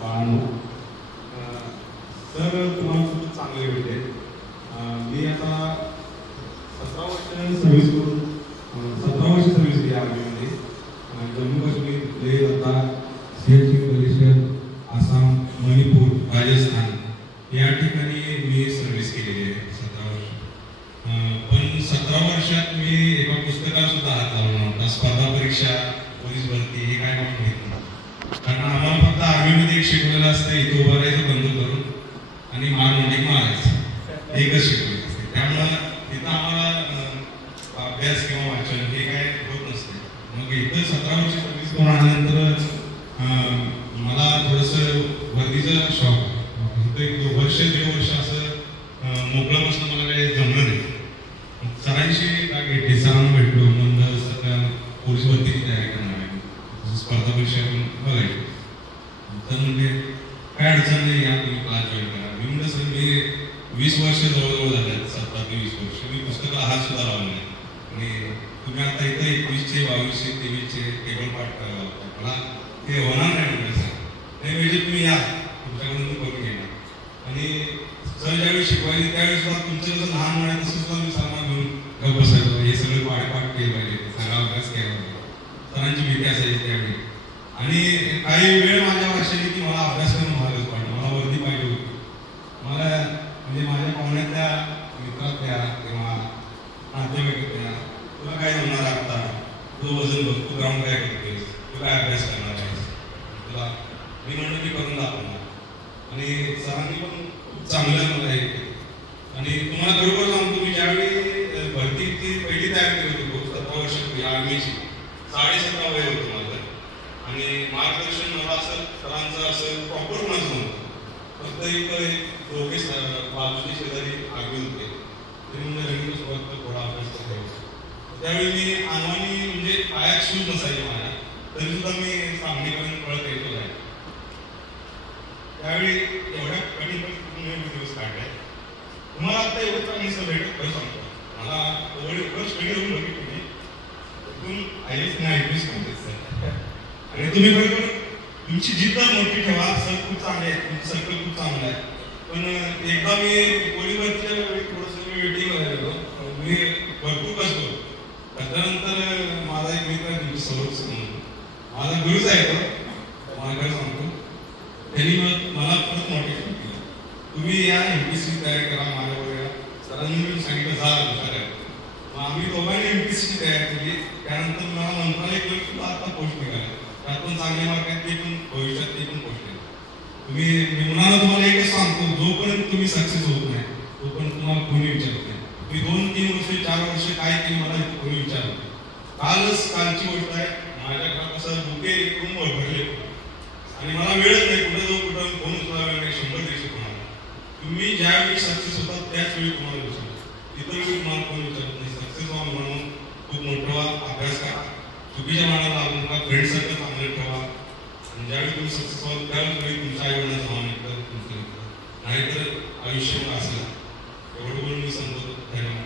बाळांनो, सर तुम्हाला खूप चांगले भेटले. मी आता 17 वर्ष सर्व्हिस करून 17 वर्ष सर्व्हिस केली आर्मीमध्ये. जम्मू काश्मीर, लेह लडाख, सियाचिन परिषद, आसाम, मणिपूर, राजस्थान या ठिकाणी मी सर्व्हिस केलेली आहे 17 वर्ष. पण 17 वर्षात मी एका पुस्तकाला सुद्धा हात लावला नव्हता. स्पर्धा परीक्षा, पोलीस भरती हे काय मला माहित नाही. कारण आम्हाला फक्त आर्मीमध्ये एक शिकवलेलं असतं, इथं उभं राहायचं बंदूक धरून आणि मारायचं, एकच शिकवलेलं असते. त्यामुळं तिथं आम्हाला अभ्यास किंवा वाचन हे काय होत नसते. मग इथं 17 वर्ष सर्व्हिस करून आल्यानंतर मला थोडंसं वर्दीचं शॉक. इथं एक वर्ष 1.5 वर्ष असं मोकळं बसणं मला काही जमलं नाही. सरांशी भेटली, सरांना भेटलो, म्हणलं सगळं पोलीस भरतीची तयारी करणार आहे, स्पर्धा परीक्षा पण बघायची. तर म्हणजे काय अडचण नाही, या तुम्ही क्लास जॉईन करा. मी म्हणलं सर मी 20 वर्ष जवळजवळ झाले, 17 ते 20 वर्ष मी पुस्तकाला हात सुद्धा लावला नाही. आणि तुम्ही आता इथं 21चे, 22चे, 23चे टेबल पाठ करायला होता, मला ते होणार नाही म्हणलं सर. नाही म्हणजे तुम्ही या, तुमच्याकडून मी करून घेणार. आणि सर ज्यावेळी शिकवायचे त्यावेळेस सुद्धा तुमचं जसं लहान मुलं तसं सुद्धा मी सरांना घेऊन गप्प बसायचो. हे सगळं पाठ केलं पाहिजे, सगळा अभ्यास केला पाहिजे. सरांची भीती असायची त्यावेळी. आणि काही वेळ माझ्या भाषेने की मला अभ्यास करून भागच पाहिजे, मला वर्दी पाहिजे होती. मला म्हणजे माझ्या पाहुण्यातल्या मित्रातल्या किंवा नातेवाईकातल्या, तुला काय जमणार आता, तू वजन बघ, तू ग्राउंड काय करतेस, तू काय अभ्यास करणार आहेस, तुला मी म्हणलं मी करून दाखवणार. आणि सरांनी पण खूप चांगलं मला हे केलं. आणि तुम्हाला बरोबर सांगतो, मी ज्यावेळी भरतीची पहिली तयारी करत होतो 17 वर्षापूर्वी आर्मीची, 17.5 वय होतं माझं. आणि मार्गदर्शन मला असं सरांचं असं प्रॉपर कोणाचं नव्हतं. फक्त एक दोघे बाजूचे शेजारी आर्मी होते, ते म्हणजे रनिंगसोबत थोडा अभ्यास करायचा. त्यावेळी मी अंगवानी म्हणजे पायात शूज नसायचे माझ्या, तरी सुद्धा मी सामनेपर्यंत पळत येतो आहे. त्यावेळी एवढ्या कठीण परिस्थितीतून दिवस काढले. तुम्हाला आता एवढं चांगली सवय खरं सांगतो, मला एवढं स्टडी करून बघितली मी, तिथून आईच नाही ऐकूच सांगते सर. आणि तुम्ही बरोबर तुमची जिद्द मोठी ठेवा. सर खूप चांगले आहेत, तुमचं सर्कल खूप चांगलं आहे. पण एकदा मी पोलीसच्या वेळी थोडंसं मी वेटिंग करायला गेलो, मी भरपूर बसलो. त्याच्यानंतर माझा एक मित्र आहे तुमची समोर म्हणून, माझा गुरुच आहे तो, माझ्याकडे सांगतो. त्यांनी मला खूप मोटिवेट केलं, तुम्ही या MPSC तयारी करा माझ्यावर या. सरांनी मी सांगितलं झालं खरं. मग आम्ही दोघांनी MPSC तयारी केली. त्यानंतर मला मंत्रालय सुद्धा आता पोस्ट निघाला, त्यात पण चांगले मार्क आहेत, ते पण भविष्यात ते पण पोस्ट आहेत. तुम्ही मुलांना तुम्हाला एकच सांगतो, जोपर्यंत तुम्ही सक्सेस होत नाही तोपर्यंत तुम्हाला कोणी विचारत नाही. मी 2-3 वर्ष 4 वर्ष काय केली मला कोणी विचारत नाही. कालची गोष्ट आहे, माझ्या घरात असं बुके रूम भरले आणि मला वेळच नाही, कुठं जाऊ कुठं फोन उचला वेळ नाही, 100 दिवशी तुम्हाला. तुम्ही ज्यावेळी सक्सेस होतात त्याच वेळी तुम्हाला विचारतो, इतर वेळी तुम्हाला कोणी विचारत नाही. सक्सेस व्हा म्हणून खूप मोठं व्हा, अभ्यास करा, चुकीच्या मानाला लागू नका, फ्रेंड सर्कल चांगले ठेवा. आणि ज्यावेळी तुम्ही सक्सेस व्हाल त्यावेळेस वेळी तुमच्या आईवडिलांना नाव निघतं, तुमचं निघतं. नाहीतर आयुष्य असेल. एवढं बोलून मी सांगतो. धन्यवाद.